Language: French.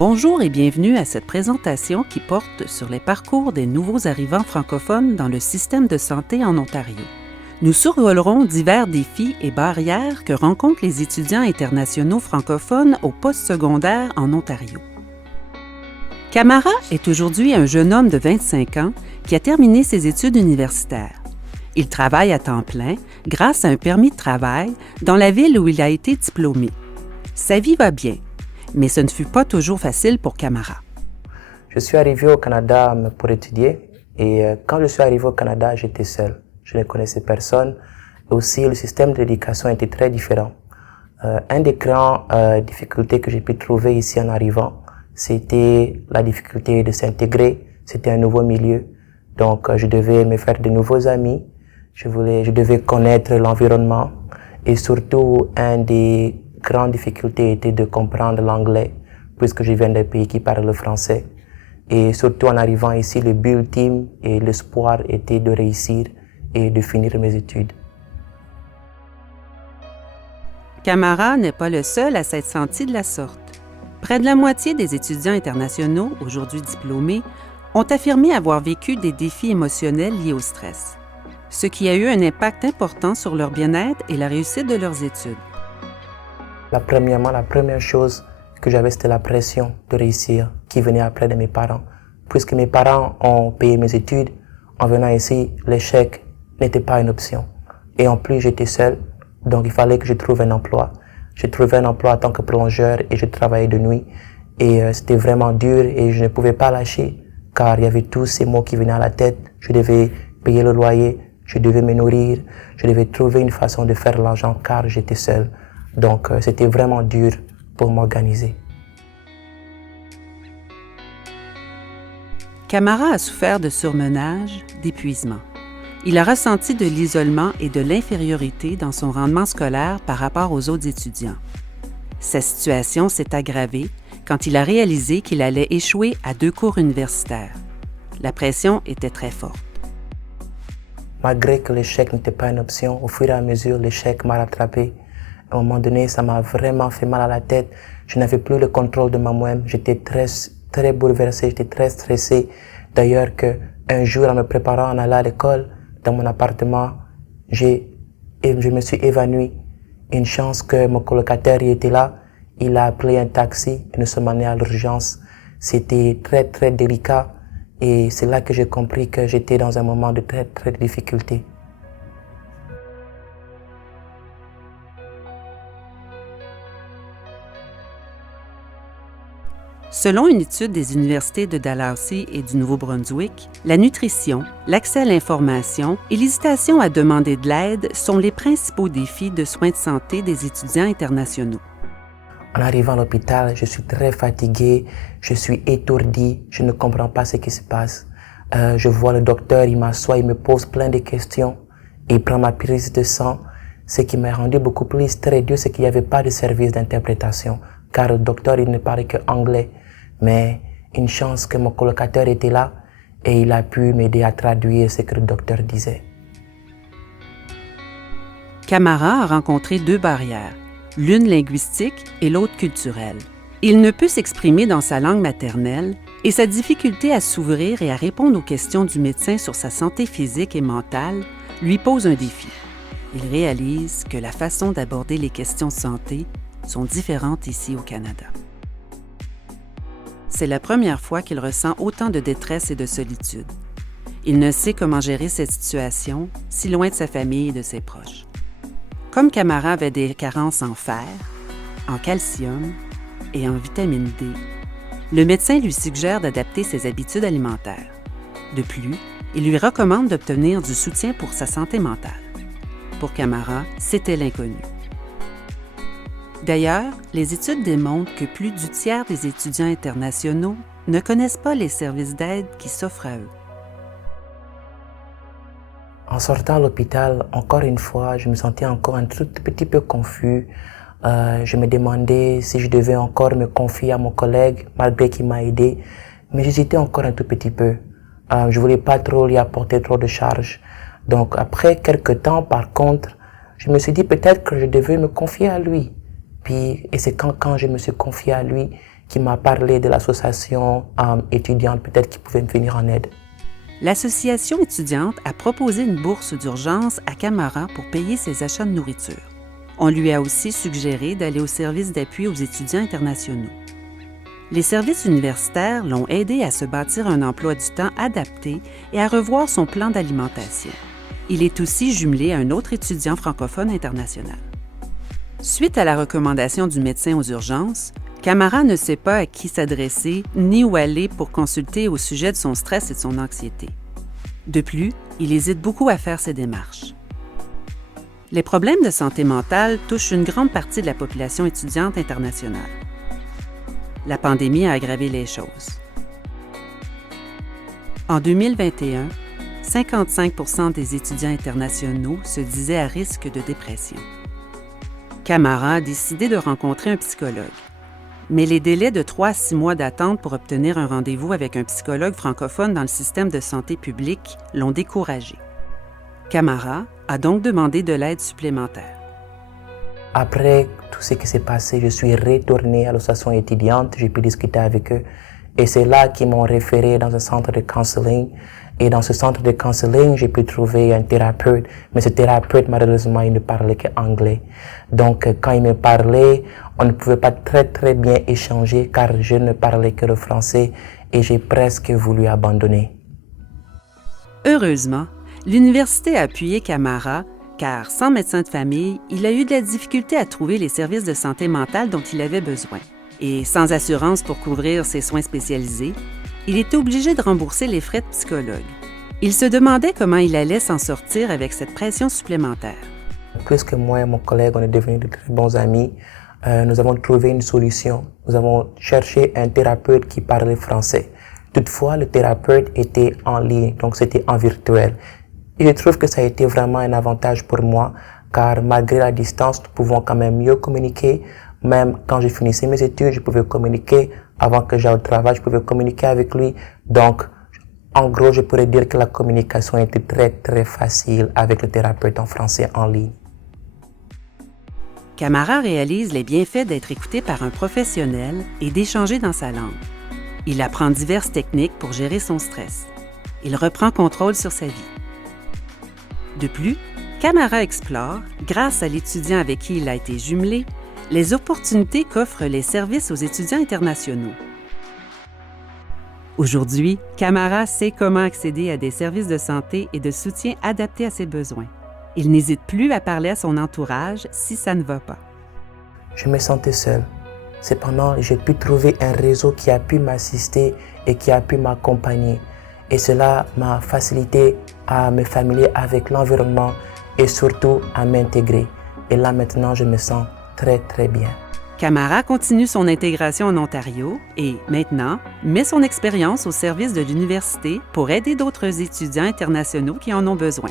Bonjour et bienvenue à cette présentation qui porte sur les parcours des nouveaux arrivants francophones dans le système de santé en Ontario. Nous survolerons divers défis et barrières que rencontrent les étudiants internationaux francophones au postsecondaire en Ontario. Camara est aujourd'hui un jeune homme de 25 ans qui a terminé ses études universitaires. Il travaille à temps plein grâce à un permis de travail dans la ville où il a été diplômé. Sa vie va bien, mais ce ne fut pas toujours facile pour Camara. Je suis arrivé au Canada pour étudier et quand je suis arrivé au Canada, j'étais seul. Je ne connaissais personne. Aussi, le système d'éducation était très différent. Une des grandes difficultés que j'ai pu trouver ici en arrivant, c'était la difficulté de s'intégrer. C'était un nouveau milieu. Donc, je devais me faire de nouveaux amis. Je devais connaître l'environnement. Et surtout, une des grandes difficultés était de comprendre l'anglais, puisque je viens d'un pays qui parle le français. Et surtout, en arrivant ici, le but ultime et l'espoir était de réussir et de finir mes études. Camara n'est pas le seul à s'être senti de la sorte. Près de la moitié des étudiants internationaux, aujourd'hui diplômés, ont affirmé avoir vécu des défis émotionnels liés au stress, ce qui a eu un impact important sur leur bien-être et la réussite de leurs études. La première chose que j'avais, c'était la pression de réussir qui venait après de mes parents. Puisque mes parents ont payé mes études, en venant ici, l'échec n'était pas une option. Et en plus, j'étais seul, donc il fallait que je trouve un emploi. J'ai trouvé un emploi en tant que plongeur et je travaillais de nuit. Et c'était vraiment dur et je ne pouvais pas lâcher car il y avait tous ces mots qui venaient à la tête. Je devais payer le loyer, je devais me nourrir, je devais trouver une façon de faire l'argent car j'étais seul. Donc c'était vraiment dur pour m'organiser. Camara a souffert de surmenage, d'épuisement. Il a ressenti de l'isolement et de l'infériorité dans son rendement scolaire par rapport aux autres étudiants. Sa situation s'est aggravée quand il a réalisé qu'il allait échouer à 2 cours universitaires. La pression était très forte. Malgré que l'échec n'était pas une option, au fur et à mesure, l'échec m'a rattrapé. À un moment donné, ça m'a vraiment fait mal à la tête. Je n'avais plus le contrôle de moi-même. J'étais très bouleversé, j'étais très stressé. D'ailleurs, un jour, en me préparant en allant à l'école, dans mon appartement, je me suis évanoui. Une chance que mon colocataire y était là. Il a appelé un taxi et nous sommes allés à l'urgence. C'était très délicat et c'est là que j'ai compris que j'étais dans un moment de très difficulté. Selon une étude des universités de Dalhousie et du Nouveau-Brunswick, la nutrition, l'accès à l'information et l'hésitation à demander de l'aide sont les principaux défis de soins de santé des étudiants internationaux. En arrivant à l'hôpital, je suis très fatigué, je suis étourdi, je ne comprends pas ce qui se passe. Je vois le docteur, il m'assoit, il me pose plein de questions, il prend ma prise de sang. Ce qui m'a rendu beaucoup plus très dur, c'est qu'il n'y avait pas de service d'interprétation, car le docteur, il ne parlait qu'anglais. Mais une chance que mon colocataire était là et il a pu m'aider à traduire ce que le docteur disait. Camara a rencontré 2 barrières, l'une linguistique et l'autre culturelle. Il ne peut s'exprimer dans sa langue maternelle et sa difficulté à s'ouvrir et à répondre aux questions du médecin sur sa santé physique et mentale lui pose un défi. Il réalise que la façon d'aborder les questions de santé sont différentes ici au Canada. C'est la première fois qu'il ressent autant de détresse et de solitude. Il ne sait comment gérer cette situation, si loin de sa famille et de ses proches. Comme Camara avait des carences en fer, en calcium et en vitamine D, le médecin lui suggère d'adapter ses habitudes alimentaires. De plus, il lui recommande d'obtenir du soutien pour sa santé mentale. Pour Camara, c'était l'inconnu. D'ailleurs, les études démontrent que plus du tiers des étudiants internationaux ne connaissent pas les services d'aide qui s'offrent à eux. En sortant de l'hôpital, encore une fois, je me sentais encore un tout petit peu confus. Je me demandais si je devais encore me confier à mon collègue, malgré qu'il m'a aidé. Mais j'hésitais encore un tout petit peu. Je voulais pas trop lui apporter trop de charges. Donc après quelques temps, par contre, je me suis dit peut-être que je devais me confier à lui. Et c'est quand je me suis confié à lui qui m'a parlé de l'association étudiante, peut-être qui pouvait me venir en aide. L'association étudiante a proposé une bourse d'urgence à Camara pour payer ses achats de nourriture. On lui a aussi suggéré d'aller au service d'appui aux étudiants internationaux. Les services universitaires l'ont aidé à se bâtir un emploi du temps adapté et à revoir son plan d'alimentation. Il est aussi jumelé à un autre étudiant francophone international. Suite à la recommandation du médecin aux urgences, Camara ne sait pas à qui s'adresser ni où aller pour consulter au sujet de son stress et de son anxiété. De plus, il hésite beaucoup à faire ses démarches. Les problèmes de santé mentale touchent une grande partie de la population étudiante internationale. La pandémie a aggravé les choses. En 2021, 55% des étudiants internationaux se disaient à risque de dépression. Camara a décidé de rencontrer un psychologue. Mais les délais de 3 à 6 mois d'attente pour obtenir un rendez-vous avec un psychologue francophone dans le système de santé publique l'ont découragé. Camara a donc demandé de l'aide supplémentaire. Après tout ce qui s'est passé, je suis retourné à l'association étudiante, j'ai pu discuter avec eux et c'est là qu'ils m'ont référé dans un centre de counseling. Et dans ce centre de counseling, j'ai pu trouver un thérapeute, mais ce thérapeute, malheureusement, il ne parlait qu'anglais. Donc, quand il me parlait, on ne pouvait pas très bien échanger car je ne parlais que le français et j'ai presque voulu abandonner. Heureusement, l'université a appuyé Camara car, sans médecin de famille, il a eu de la difficulté à trouver les services de santé mentale dont il avait besoin. Et sans assurance pour couvrir ses soins spécialisés, il était obligé de rembourser les frais de psychologue. Il se demandait comment il allait s'en sortir avec cette pression supplémentaire. Puisque moi et mon collègue, on est devenus de très bons amis, nous avons trouvé une solution. Nous avons cherché un thérapeute qui parlait français. Toutefois, le thérapeute était en ligne, donc c'était en virtuel. Et je trouve que ça a été vraiment un avantage pour moi, car malgré la distance, nous pouvons quand même mieux communiquer. Même quand je finissais mes études, je pouvais communiquer. Avant que j'aille au travail, je pouvais communiquer avec lui. Donc, en gros, je pourrais dire que la communication était très facile avec le thérapeute en français en ligne. Camara réalise les bienfaits d'être écouté par un professionnel et d'échanger dans sa langue. Il apprend diverses techniques pour gérer son stress. Il reprend contrôle sur sa vie. De plus, Camara explore, grâce à l'étudiant avec qui il a été jumelé, les opportunités qu'offrent les services aux étudiants internationaux. Aujourd'hui, Camara sait comment accéder à des services de santé et de soutien adaptés à ses besoins. Il n'hésite plus à parler à son entourage si ça ne va pas. Je me sentais seul. Cependant, j'ai pu trouver un réseau qui a pu m'assister et qui a pu m'accompagner. Et cela m'a facilité à me familier avec l'environnement et surtout à m'intégrer. Et là maintenant, je me sens très bien. Camara continue son intégration en Ontario et, maintenant, met son expérience au service de l'université pour aider d'autres étudiants internationaux qui en ont besoin.